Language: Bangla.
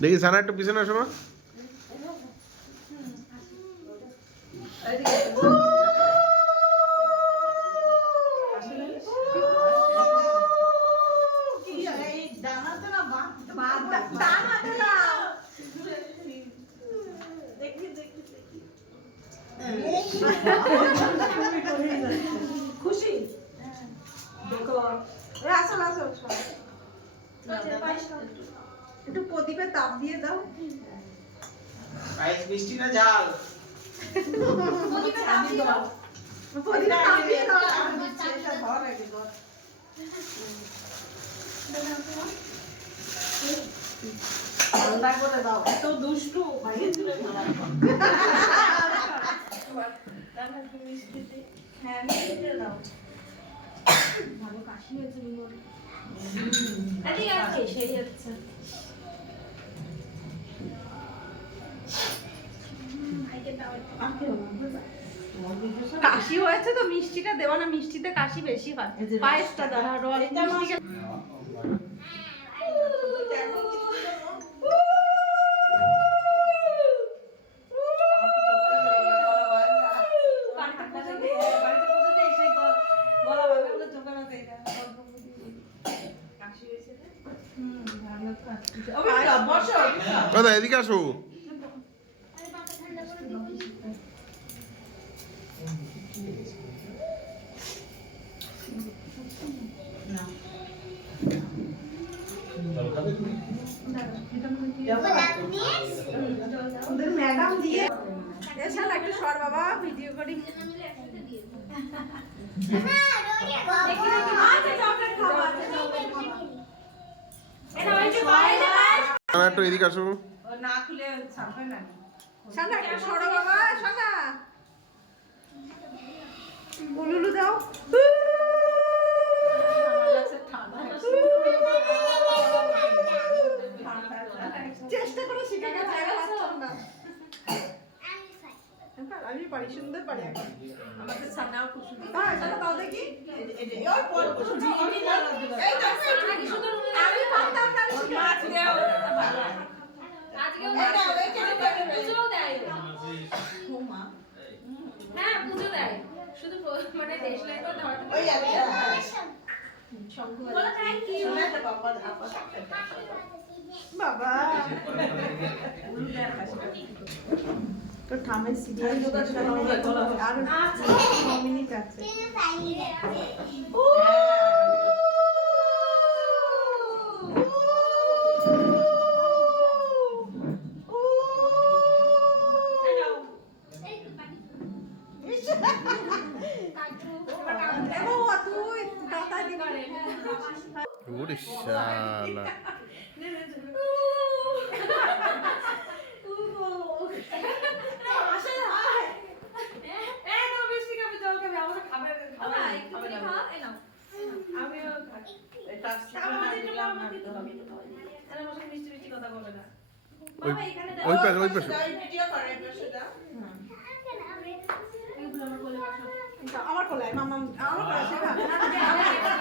দেখি সানা একটু পিছনে আসো মা। খুশি একটু প্রদীপে তাপ দিয়ে দাও। মিষ্টি না ঝাল? প্রদীপে তাপ দিয়ে দাও। প্রদীপে তাপ দিয়ে দাও। এটা ধর আগে ধর। আলাদা করে দাও। এত দুষ্টু ভাইয়ে তুলে মারা। তাহলে তুমি মিষ্টিতে হ্যাঁ মিষ্টিতে দাও। ভালো কাশি হয়েছে বিমল। আরে আছে সেই হচ্ছে। কাশি হয়েছে তো মিষ্টিটা দেওয়া না, মিষ্টিতে কাশি বেশি হয়। পায়েসটা দাও রস মিষ্টি। দাদা এদিকে আসো। ম্যাডাম দিয়ে এছাড়া একটু সর বাবা ভিডিও করি। সানা একটু এদিকে আসো। না খুলে ছাপবে না। সানা একটু সরো বাবা, সানা বুলুলু দাও। চেষ্টা করে শিখে গেছে, না আমি পারি, সুন্দর পারি। আমাদের সানাও খুব সুন্দর। হ্যাঁ সানা দাও দেখি। ওই পর এই দেখো কি সুন্দর। আমি পারতাম না, আমি শিখে মাছ দাও। আজকেও পুজোও দেয়। ও মা হ্যাঁ পুজো দেয়, শুধু মানে দেশলাইটা ধরাতে ওই আচ্ছা শঙ্কু বলো থ্যাংক ইউ বাবা তো থামে সিরিয়াল আর 9 মিনিট আছে। ও ওরে শালা ওই পাশে ওই পাশে আমার কোলায় মামা আমার কোলায়